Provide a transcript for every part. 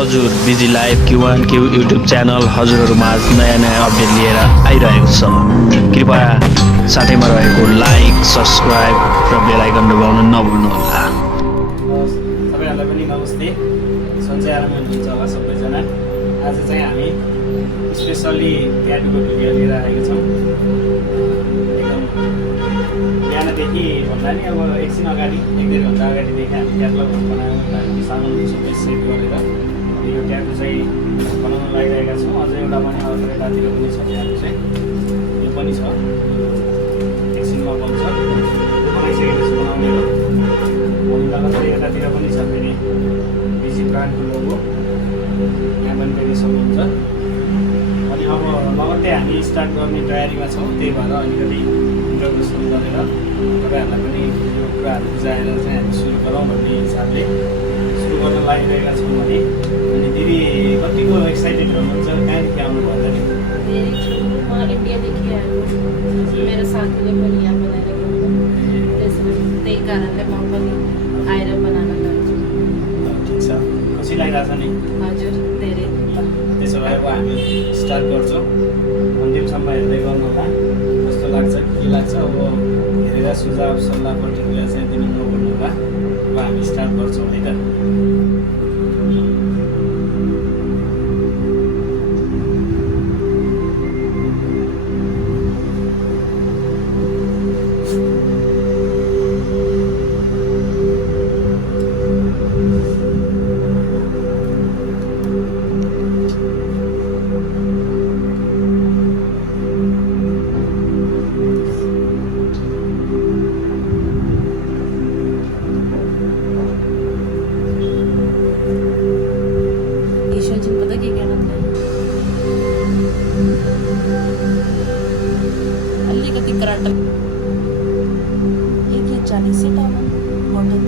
हजुर busy live Q1 Q YouTube channel हजुरहरूमा नयाँ नयाँ अपडेट लिएर आइरहेको छ। कृपया साथैमा रहेको लाइक सब्सक्राइब र बेल आइकन दबाउन नभुल्नुहोला। सबैहरूलाई पनि नमस्ते। सन्चै आराम हुनुहुन्छ होला सबैजना। आज चाहिँ हामी स्पेसल्ली ट्याटुको भिडियो लिएर आएका छौँ। एकदम बिहानदेखि भन्दा नि अब एकछिन अगाडि 1-1.5 घन्टा अगाडिदेखि हामी ट्याटुहरू बनाउनु सामानहरू सबै सेट गरेर यो ट्याटु चाहिँ बनाउन लागिरहेका छौँ। अझ एउटा पनि अर्को यतातिर पनि छ ट्याटु चाहिँ, यो पनि छ, एकछिनमा बन्छ। यो बनाइसकेपछि बनाउने हो। अनि यतातिर पनि छ फेरि बिजी ब्रान्डको लोगो, यहाँ पनि देख्न सक्नुहुन्छ। अनि अब लगत्तै हामी स्टार्ट गर्ने तयारीमा छौँ। त्यही भएर अलिकति इन्ट्रोडक्सन गरेर तपाईँहरूलाई पनि यो कुराहरू बुझाएर चाहिँ हामी सुरु गरौँ भन्ने हिसाबले सुरु गर्न लागिरहेका छौँ भने। अनि दिदी कतिको एक्साइटेड हुनुहुन्छ? कहाँदेखि आउनुभयो होला नि? म इन्डियादेखि आएको। मेरो साथीले पनि यहाँ बनाएर त्यही कारणले म पनि आएर बनाउन लाग्छु। ठिक छ, खुसी लागिरहेछ नि? हजुर, धेरै। त्यसो भए अब हामी स्टार्ट गर्छौँ। अन्तिमसम्म हेर्दै गर्नु होला कस्तो लाग्छ, के लाग्छ। अब हेरेर सुझाव सल्लाह प्रतिक्रिया चाहिँ दिनु नभन्नु होला। अब हामी स्टार्ट गर्छौँ है त। अलिकति कराट एक 40 मोडल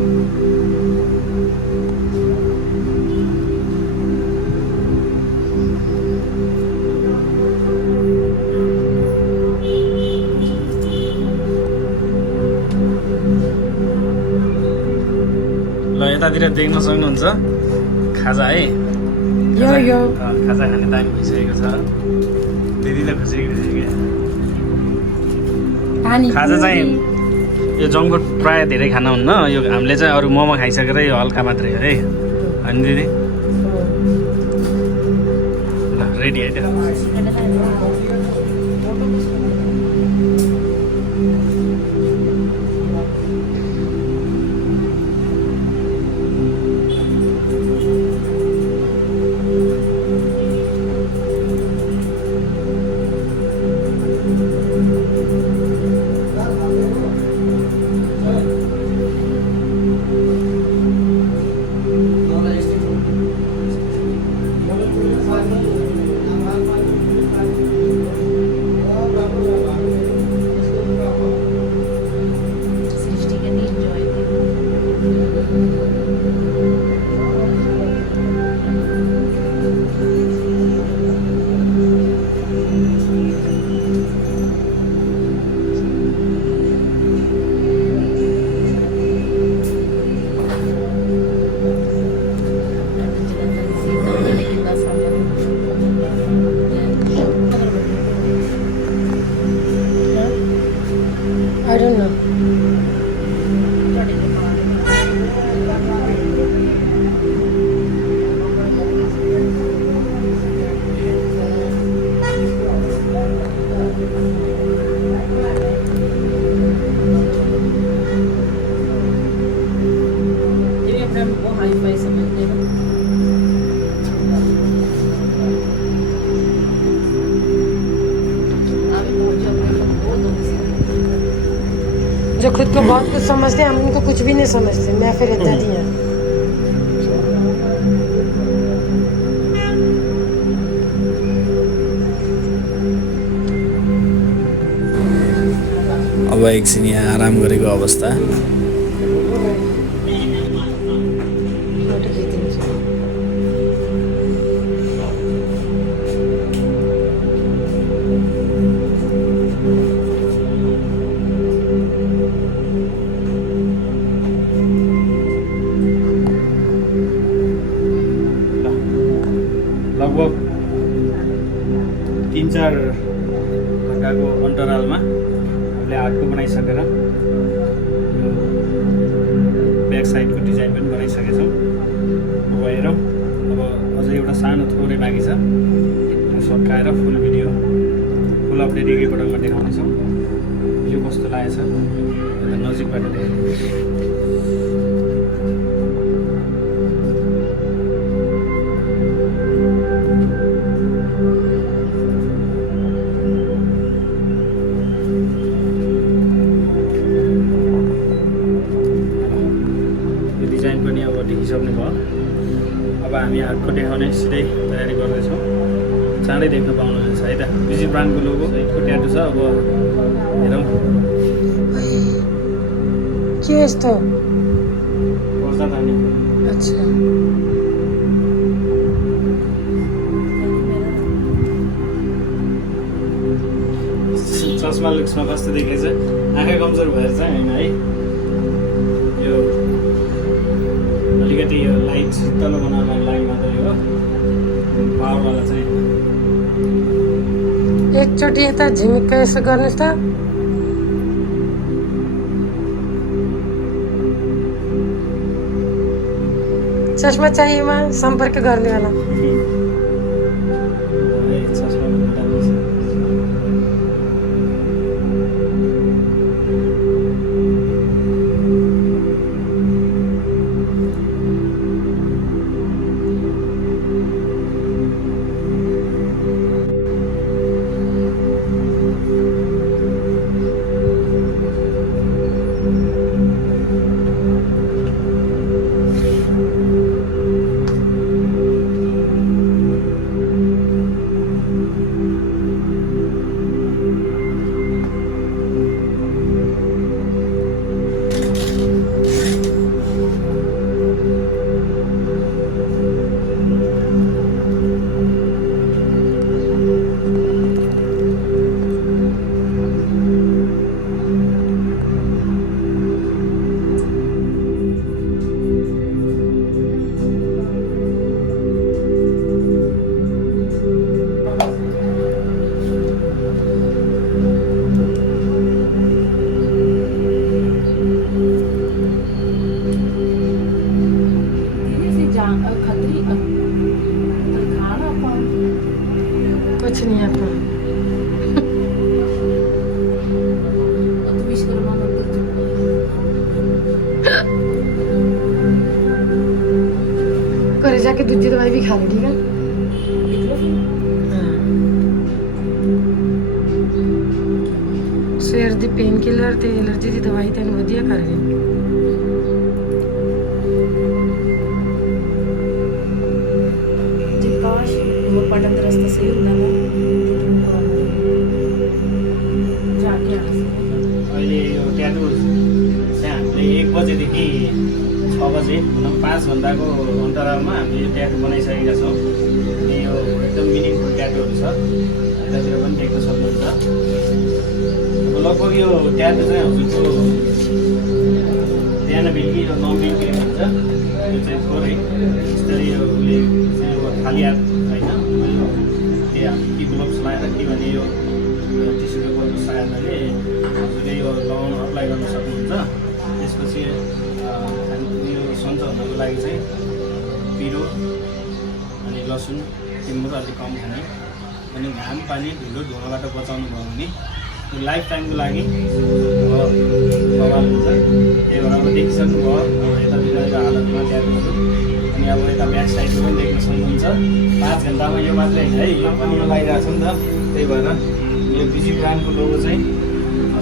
ल यतातिर देख्न सक्नुहुन्छ खाजा है। खाजा खाने टाइम भइसकेको छ। दिदीले खुसी खाजा चाहिँ यो जङ्क फुड प्रायः धेरै खाना हुन्न। यो हामीले चाहिँ अरू मोमो खाइसकेर यो हल्का मात्रै हो है। अनि दिदी ल रेडी है त? I don't know. Ini अपने वो हाई फाई समझते हैं। जो खुद को बहुत कुछ समझते हैं, हम उनको कुछ भी नहीं समझते। मैं फिर इतना दी है। अब एकछिन यहाँ आराम गरेको अवस्था। घन्टाको अन्तरालमा हामीले हातको बनाइसकेर यो ब्याक साइडको डिजाइन पनि बनाइसकेका छौँ। अब हेरौँ, अब अझ एउटा सानो थोरै बाँकी छ, त्यो सकाएर फुल भिडियो फुल अपडेट एकैपटकमा देखाउनेछौँ। यो कस्तो लागेछ एउटा नजिकबाट देखाइदिनुहोस्। सक्ने भयो। अब हामी हातको देखाउने सिधै तयारी गर्दैछौँ। चाँडै देख्न पाउनुहुन्छ है त। बिजी ब्रान्डको लोगो एकको ट्याटु छ। अब हेरौँ के यस्तो पर्छ त नि। अच्छा चस्मा लुक्समा कस्तो देखेछ, आँखा कमजोर भएर चाहिँ होइन है। यो अलिकति यो लाइट शीतल बनाउनको लागि मात्रै हो, पावरवाला चाहिँ एकचोटि यता झिमिक्क यसो गर्नुहोस् त। चस्मा चाहिएमा सम्पर्क गर्ने होला। चस्मा राम्रो छ। कुछ नहीं आता। घर जाके दूसरी दवाई भी खा लो, ठीक है? सवेर दी पेन किलर ते एलर्जी दी दवाई तेन वधिया कर गई। पटन रस्ता सही हुँदैन अहिले यो ट्याटु चाहिँ हामीले 1 बजेदेखि 6 बजे 5 घन्टाको अन्तरालमा हामीले यो ट्याटु बनाइसकेका छौँ। अनि यो एकदम मिनिङफुल ट्याटुहरू छ, यतातिर पनि देख्न सक्नुहुन्छ। अब लगभग यो ट्याटु चाहिँ हजुरको बिहान बेलुकी यो नबिलुकी हुन्छ। यो चाहिँ थोरै यस्तरी यो उसले चाहिँ अब खाली हात होइन, कि ग्लोभ्स लगाएर कि भने यो टिस्यु पेपरको सहायताले हजुरले यो लगाउन अप्लाई गर्न सक्नुहुन्छ। त्यसपछि यो सन्चो हुनको लागि चाहिँ पिरो अनि लसुन तिम्रो अलिक कम खाने, अनि घाम पानी धुलो धुवाबाट बचाउनु भयो भने यो लाइफ टाइमको लागि बवाल हुन्छ। त्यही भएर अब देखिसक्नुभयो अब यतातिरको हालतमा ट्याटुहरू। अनि अब यता ब्याक साइडको पनि देख्न सक्नुहुन्छ। 5 घन्टामा यो मात्रै होइन है, यो पनि लगाइरहेको छ नि त। त्यही भएर यो बिजी ब्रान्डको लोगो चाहिँ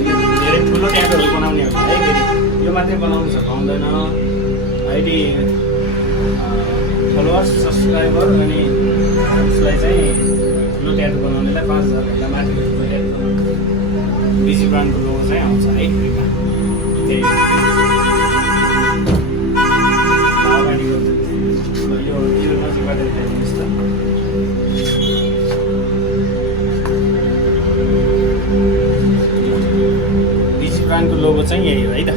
यो धेरै ठुलो ट्याटुहरू बनाउने हो है, फेरि यो मात्रै बनाउनु सघाउँदैन। अहिले फलोवर्स सब्सक्राइबर अनि उसलाई चाहिँ ठुलो ट्याटु बनाउनेलाई 5000 भन्दा माथिको ठुलो ट्याटु बनाउनु बिजी ब्रान्डको लोगो चाहिँ आउँछ है। त्यही यो नजिकबाट देखाइदिनुहोस् त। बिजी ब्रान्डको लोगो चाहिँ यही हो है त।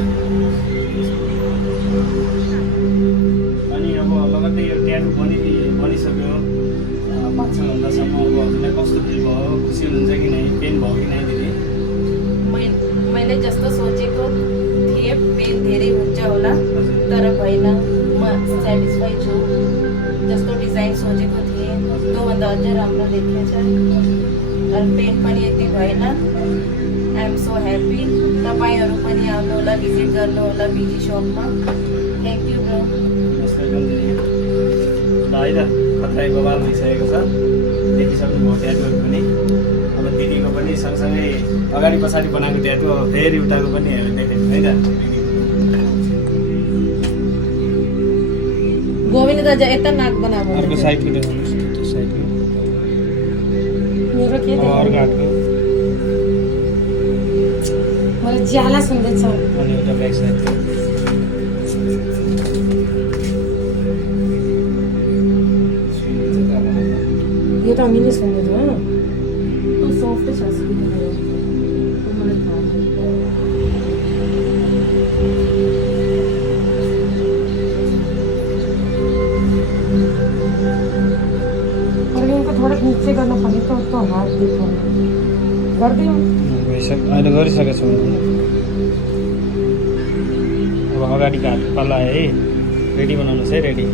अनि अब लगत्तै यो ट्याटु बनिसक्यो 5-6 घन्टासम्म। अब हजुरलाई कस्तो फिल भयो, खुसी हुनुहुन्छ हुन्छ होला हजुर। तर भएन म सेटिस्फाई छु जस्तो डिजाइन सोचेको थिएँ त्योभन्दा अझै राम्रो देखिएछ र पेन पनि यति भएन आई एम सो ह्याप्पी तपाईँहरू पनि आउनु होला भिजिट गर्नु होला बिजी सपमा थ्याङ्क यू ब्रो नमस्ते गन्जिनी ल है त खतरा बवाल भइसकेको छ देखिसक्नुभयो ट्याटुहरू पनि अब दिदीको पनि सँगसँगै अगाडि पछाडि बनाएको ट्याटु अब फेरि उताको पनि देखेको है त गोविन्द दाजु यता नाक बनाएको अर्को साइडको देखाउनुहोस् न, त्यो साइडको मेरो के अब अर्को हातको मलाई ज्याला सुन्दैछ अनि एउटा ब्याक साइडको यो त अमिले सुन्दै थियो सफ्ट छ मलाई थाहा और इनको थोड़ा नीचे करना पड़ेगा तो हाथ देखो कर दियो अहिले गरिसकेको छु अब अगाडिको हात पाला है रेडी बनाउनुहोस् है रेडी